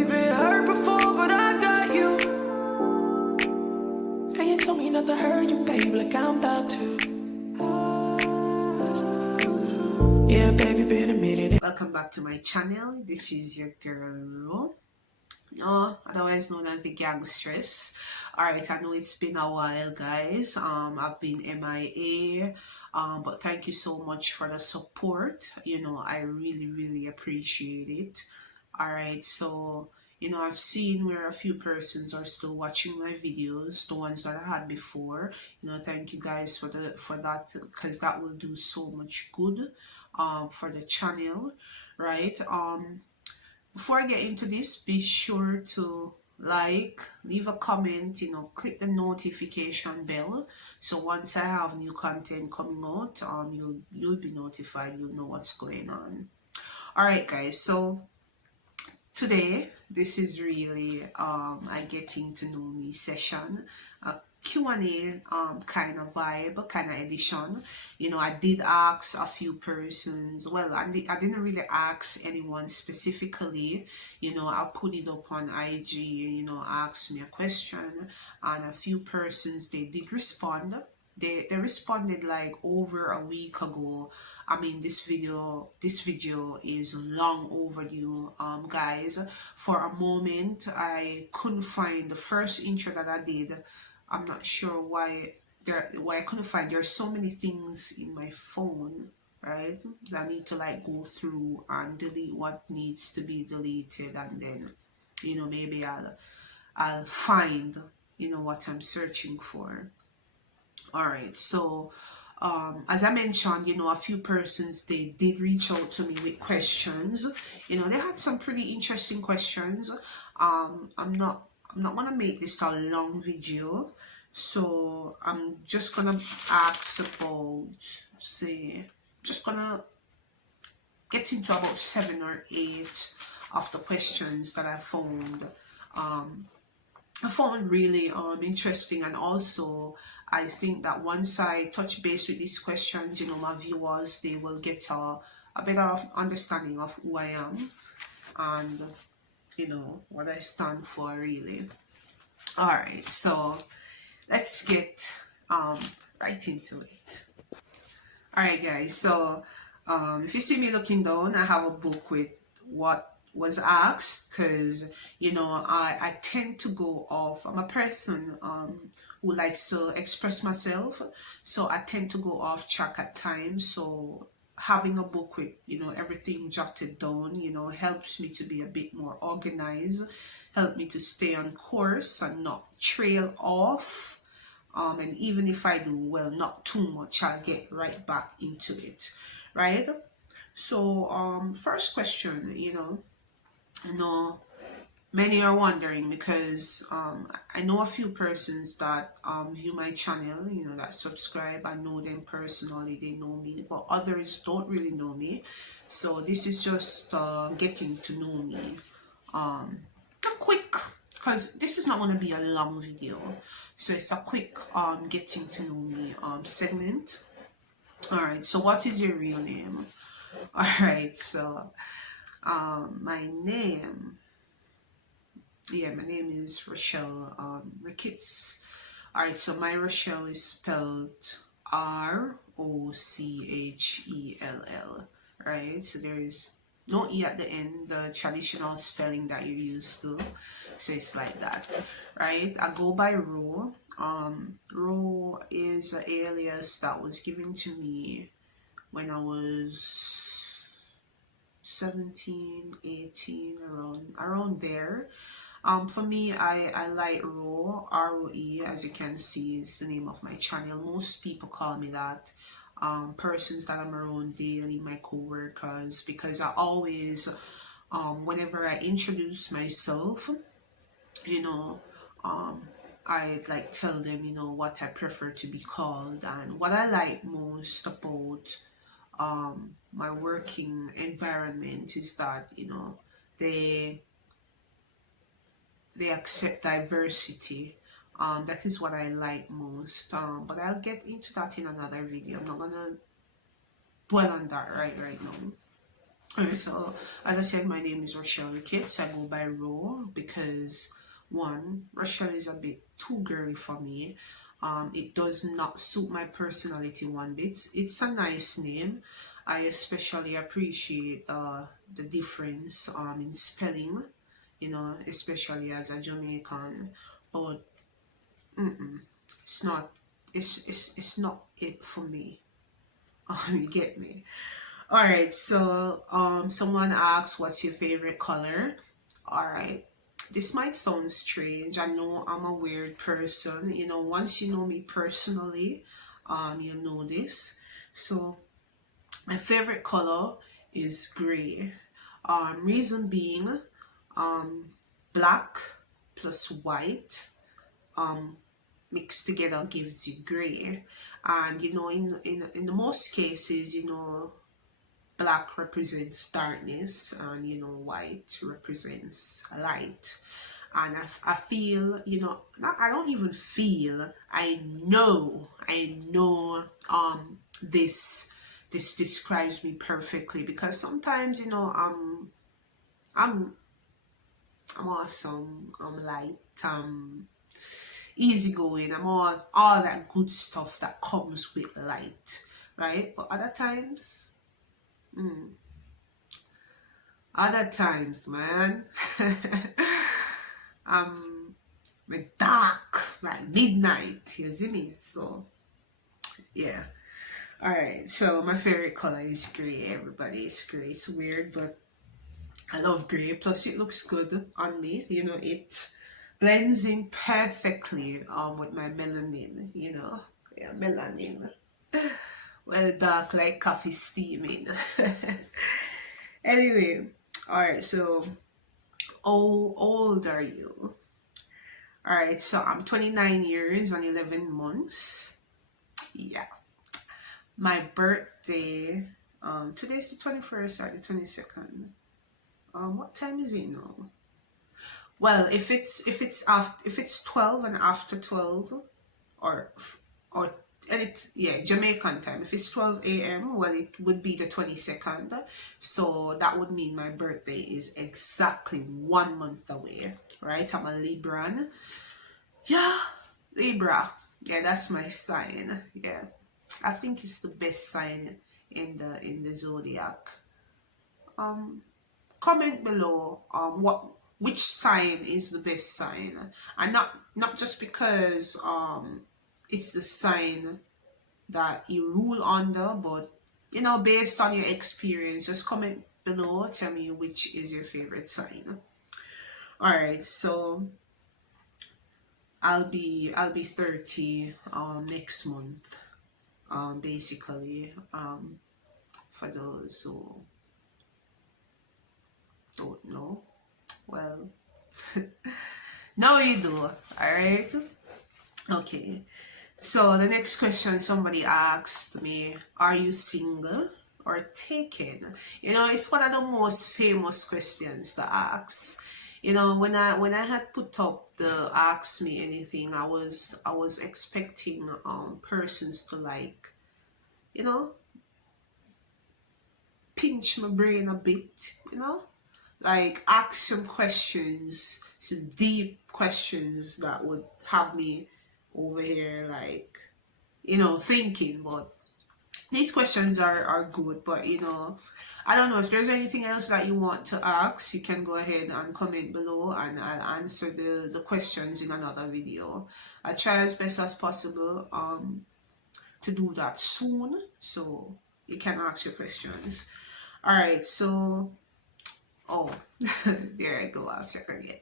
baby, been hurt before, but I got you. And you told me not to hurt you, babe, like I'm about to. Yeah, baby, been a minute. Welcome back to my channel. This is your girl, otherwise known as the Gangstress. Alright, I know it's been a while, guys. I've been MIA, but thank you so much for the support. I really appreciate it. Alright, so I've seen where a few persons are still watching my videos, the ones that I had before. Thank you guys for that, because that will do so much good for the channel, right? Before I get into this, be sure to leave a comment, click the notification bell, so once I have new content coming out, you'll be notified, you'll know what's going on. All right, guys, so today this is really a getting to know me session, a Q&A kind of vibe, kind of edition. I did ask a few persons. Well, I didn't really ask anyone specifically. I put it up on IG, asked me a question, and a few persons, they did respond. They responded like over a week ago. I mean, this video is long overdue, guys. For a moment, I couldn't find the first intro that I did. I'm not sure why I couldn't find. There's so many things in my phone, right, that I need to go through and delete what needs to be deleted, and then maybe I'll find what I'm searching for. All right, so as I mentioned, a few persons, they did reach out to me with questions. They had some pretty interesting questions. I'm not gonna make this a long video, so I'm just gonna ask about, just gonna get into about 7 or 8 of the questions that I found really interesting. And also I think that once I touch base with these questions, my viewers, they will get a better understanding of who I am and what I stand for, really. All right, so let's get right into it. All right, guys, so if you see me looking down, I have a book with what was asked, because I tend to go off. I'm a person who likes to express myself, so I tend to go off track at times. So having a book with everything jotted down helps me to be a bit more organized, help me to stay on course and not trail off. And even if I do, well, not too much, I'll get right back into it, right? So first question, I know many are wondering, because I know a few persons that view my channel, that subscribe. I know them personally, they know me, but others don't really know me. So this is just getting to know me. A quick, because this is not going to be a long video, so it's a quick getting to know me segment. All right, so what is your real name? All right, so my name is Rochelle Ricketts. All right, so my Rochelle is spelled Rochell, right? So there is no E at the end, the traditional spelling that you're used to. So it's like that, right? I go by Ro. Ro is an alias that was given to me when I was 17, 18, around there. For me, I like Ro, R-O-E, as you can see, it's the name of my channel. Most people call me that. Persons that I'm around daily, my co-workers, because I always, whenever I introduce myself, I tell them, what I prefer to be called, and what I like most about my working environment is that they accept diversity. That is what I like most, but I'll get into that in another video. I'm not gonna dwell on that right now. Alright, so as I said, my name is Rochelle Ricketts. I go by Ro because one, Rochelle is a bit too girly for me. It does not suit my personality one bit. It's a nice name. I especially appreciate the difference in spelling, especially as a Jamaican. But it's not it's not it for me. You get me? Alright, so someone asks what's your favorite color? Alright. This might sound strange. I know I'm a weird person. Once you know me personally, you know this. So my favorite color is gray. Reason being, black plus white mixed together gives you gray. And in the most cases, black represents darkness, and white represents light. And I feel, I don't even feel, I know this describes me perfectly, because sometimes I'm awesome, I'm light, easygoing, I'm all that good stuff that comes with light, right? But other times, man, like dark, like midnight, you see me? So yeah. Alright, so my favorite color is gray. Everybody, it's gray. It's weird, but I love gray. Plus it looks good on me. It blends in perfectly with my melanin, Yeah, melanin. Well, dark like coffee steaming. Anyway, alright, so how old are you? Alright, so I'm 29 years and 11 months. Yeah. My birthday, today's the 21st or the 22nd. What time is it now? Well, if it's 12 and after 12, or and Jamaican time. If it's 12 a.m., well, it would be the 22nd. So that would mean my birthday is exactly 1 month away, right? I'm a Libran. Yeah, Libra. Yeah, that's my sign. Yeah, I think it's the best sign in the zodiac. Comment below which sign is the best sign, and not just because it's the sign that you rule under, but based on your experience. Just comment below, tell me which is your favorite sign. All right, so I'll be 30 next month, basically, for those who don't know. Well, now you do. All right. Okay. So the next question somebody asked me: are you single or taken? It's one of the most famous questions to ask. When I had put up the ask me anything, I was expecting persons to pinch my brain a bit, like ask some questions, some deep questions that would have me over here thinking. But these questions are good, but I don't know if there's anything else that you want to ask. You can go ahead and comment below, and I'll answer the questions in another video. I'll try as best as possible to do that soon, so you can ask your questions. All right, so there I go, I'll check again.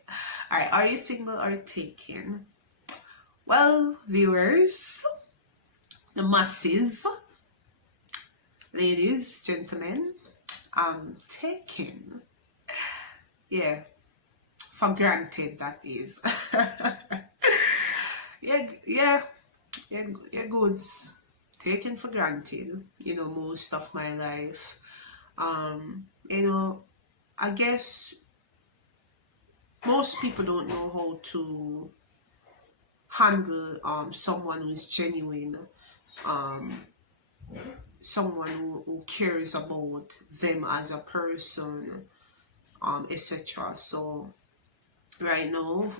All right, are you single or taken? Well, viewers, the masses, ladies, gentlemen, I'm taken. Yeah, for granted, that is. yeah, goods taken for granted, most of my life. I guess most people don't know how to handle someone who's genuine someone who cares about them as a person, etc. So right now,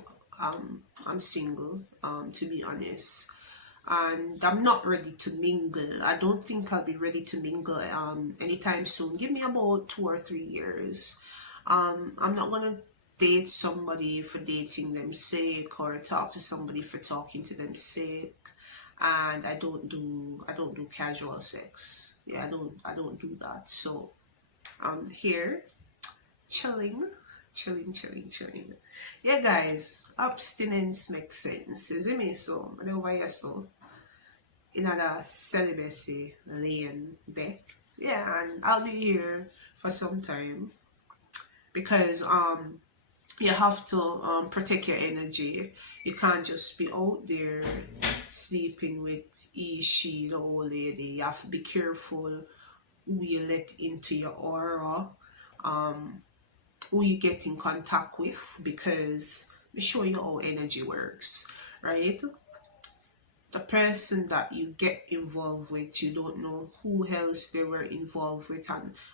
I'm single, to be honest, and I'm not ready to mingle. I don't think I'll be ready to mingle anytime soon. Give me about 2 or 3 years. I'm not gonna date somebody for dating them sake, or talk to somebody for talking to them sake. And I don't do casual sex. Yeah, I don't do that. So I'm here chilling. Yeah, guys, abstinence makes sense, isn't it? So I'm over here, so in a celibacy lane there. Yeah, and I'll be here for some time because you have to protect your energy. You can't just be out there sleeping with she, the old lady. You have to be careful who you let into your aura, who you get in contact with, because we show you how energy works, right? The person that you get involved with, you don't know who else they were involved with.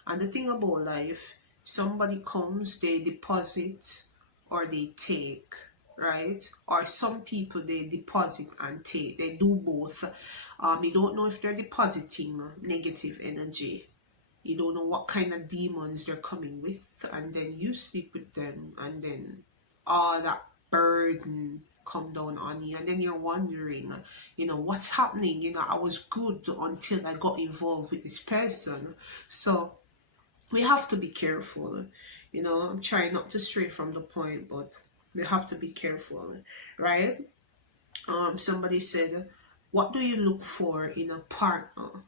And the thing about life, somebody comes, they deposit or they take, right? Or some people, they deposit and take, they do both. You don't know if they're depositing negative energy. You don't know what kind of demons they're coming with, and then you sleep with them, and then all that burden come down on you, and then you're wondering, what's happening. I was good until I got involved with this person. So we have to be careful. I'm trying not to stray from the point, but we have to be careful, right? Somebody said, what do you look for in a partner?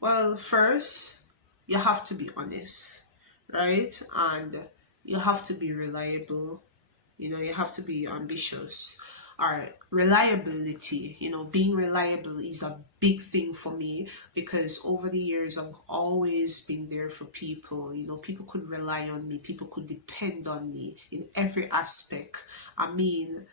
Well, first, you have to be honest, right? And you have to be reliable. You have to be ambitious. All right, reliability, being reliable is a big thing for me, because over the years I've always been there for people. People could rely on me, people could depend on me in every aspect. I mean,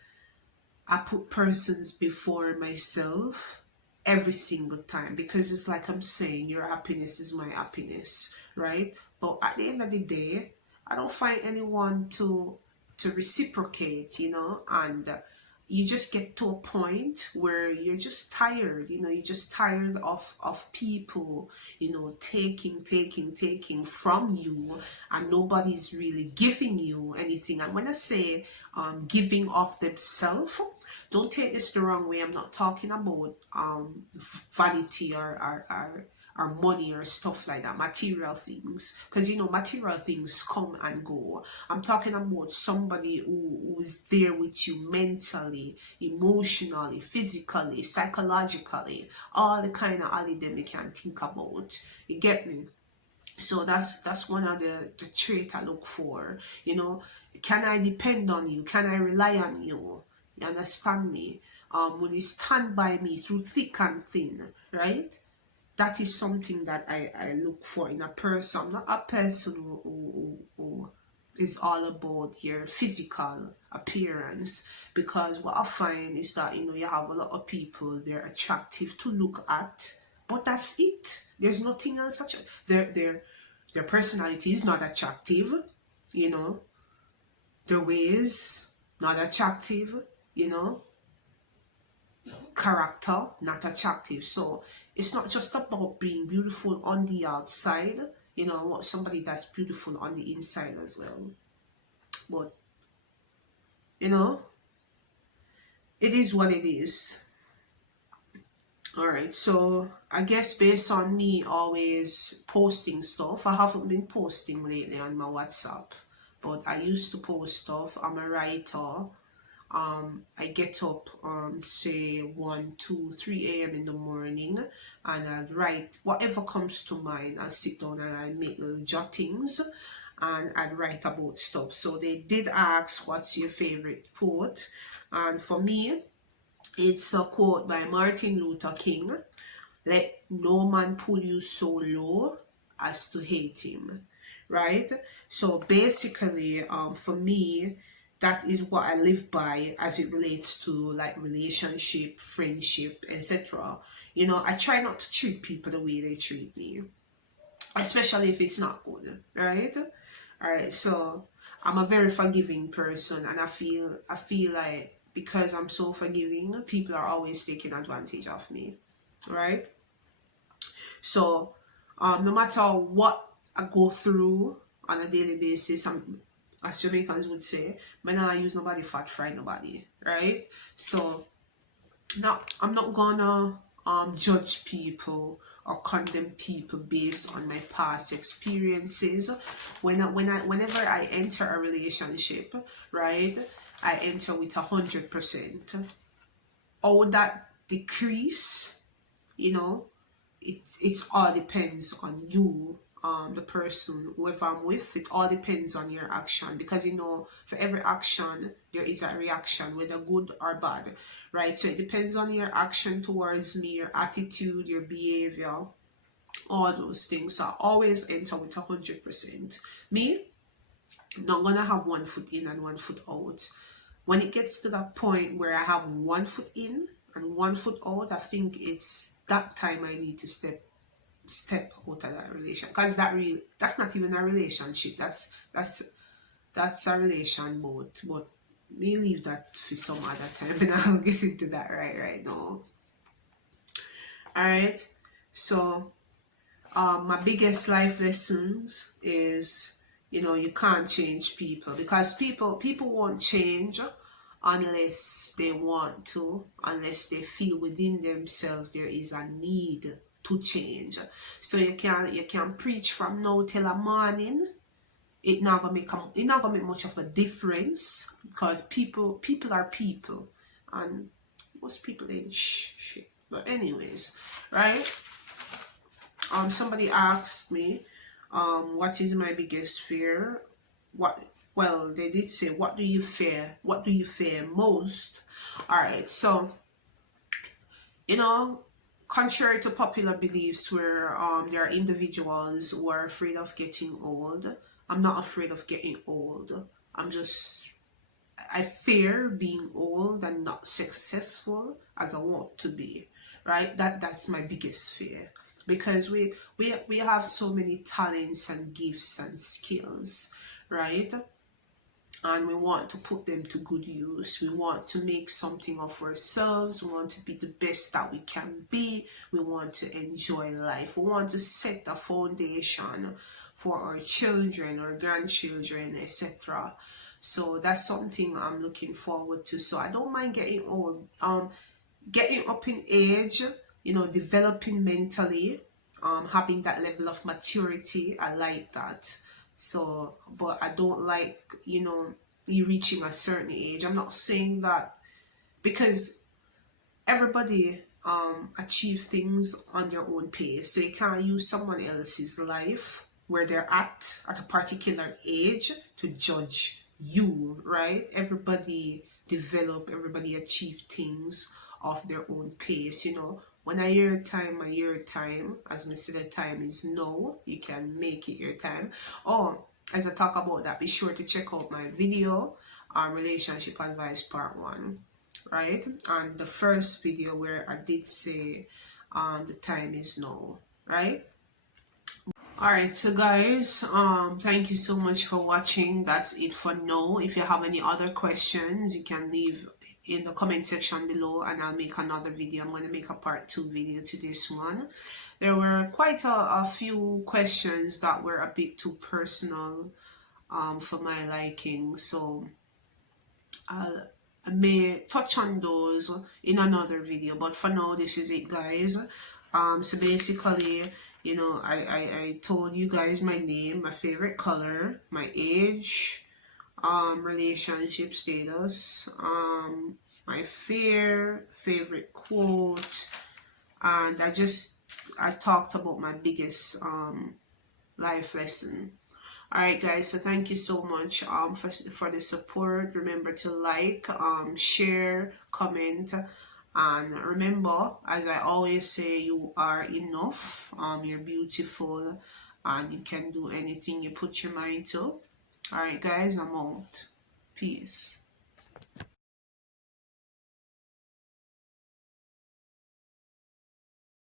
I put persons before myself every single time, because it's like I'm saying, your happiness is my happiness, right? But at the end of the day, I don't find anyone to reciprocate, and you just get to a point where you're just tired. You're just tired of people, taking from you, and nobody's really giving you anything. And when I say giving of themselves, don't take this the wrong way. I'm not talking about vanity or money or stuff like that, material things, because material things come and go. I'm talking about somebody who is there with you mentally, emotionally, physically, psychologically, all the kind of holiday you can think about. You get me? So that's one of the traits I look for. Can I depend on you? Can I rely on you? You understand me? Will you stand by me through thick and thin, right? That is something that I look for in a person. I'm not a person who is all about your physical appearance, because what I find is that you have a lot of people, they're attractive to look at, but that's it. There's nothing else. Their personality is not attractive, their ways not attractive, character not attractive. So it's not just about being beautiful on the outside. I want somebody that's beautiful on the inside as well. But it is what it is. All right, so I guess based on me always posting stuff, I haven't been posting lately on my WhatsApp, but I used to post stuff. I'm a writer. I get up say 1, 2, 3 a.m. in the morning, and I'd write whatever comes to mind. I sit down and I make little jottings, and I'd write about stuff. So they did ask, what's your favorite quote? And for me, it's a quote by Martin Luther King: let no man pull you so low as to hate him, right? So basically, for me, that is what I live by as it relates to like relationship, friendship, etc. You know, I try not to treat people the way they treat me, especially if it's not good, right? All right, so I'm a very forgiving person, and I feel like because I'm so forgiving, people are always taking advantage of me, right? So no matter what I go through on a daily basis, as Jamaicans would say, man, I use nobody fat fry nobody, right? So now I'm not gonna judge people or condemn people based on my past experiences. Whenever I enter a relationship, right, I enter with 100%. All that decrease, you know, it's all depends on you, the person, whoever I'm with. It all depends on your action, because you know, for every action there is a reaction, whether good or bad, right? So it depends on your action towards me, your attitude, your behavior, all those things. So I always enter with 100%. Me, I'm not gonna have one foot in and one foot out. When it gets to that point where I have one foot in and one foot out, I think it's that time I need to step out of that relation, because that's not even a relationship. That's a relation boat. But me leave that for some other time, and I'll get into that right now. All right. So my biggest life lessons is, you know, you can't change people, because people won't change unless they want to, unless they feel within themselves there is a need to change. So you can preach from now till the morning. It not gonna make much of a difference, because people are people, and most people ain't shit. But anyways, right? Somebody asked me, what is my biggest fear? Well, they did say, what do you fear? What do you fear most? All right, so, you know, contrary to popular beliefs where there are individuals who are afraid of getting old, I'm not afraid of getting old. I fear being old and not successful as I want to be, right? That's my biggest fear, because we have so many talents and gifts and skills, right? And we want to put them to good use. We want to make something of ourselves. We want to be the best that we can be. We want to enjoy life. We want to set a foundation for our children, our grandchildren, etc. So that's something I'm looking forward to. So I don't mind getting old, getting up in age, you know, developing mentally, having that level of maturity. I like that. So, but I don't like, you know, you reaching a certain age. I'm not saying that, because everybody achieve things on their own pace. So you can't use someone else's life where they're at a particular age to judge you, right? Everybody everybody achieve things of their own pace, you know. When I hear time, as I said, the time is now. You can make it your time. Oh, as I talk about that, be sure to check out my video on relationship advice part 1, right? And the first video where I did say the time is now, right? Alright, so guys, thank you so much for watching. That's it for now. If you have any other questions, you can leave in the comment section below, and I'll make another video. I'm going to make a part 2 video to this one. There were quite a few questions that were a bit too personal for my liking, so I may touch on those in another video, but for now this is it, guys. So basically, you know, I told you guys my name, my favorite color, my age, relationship status, my favorite quote, and I talked about my biggest life lesson. Alright guys, so thank you so much for the support. Remember to like, share, comment, and remember, as I always say, you are enough. You're beautiful, and you can do anything you put your mind to. Alright guys, I'm out. Peace.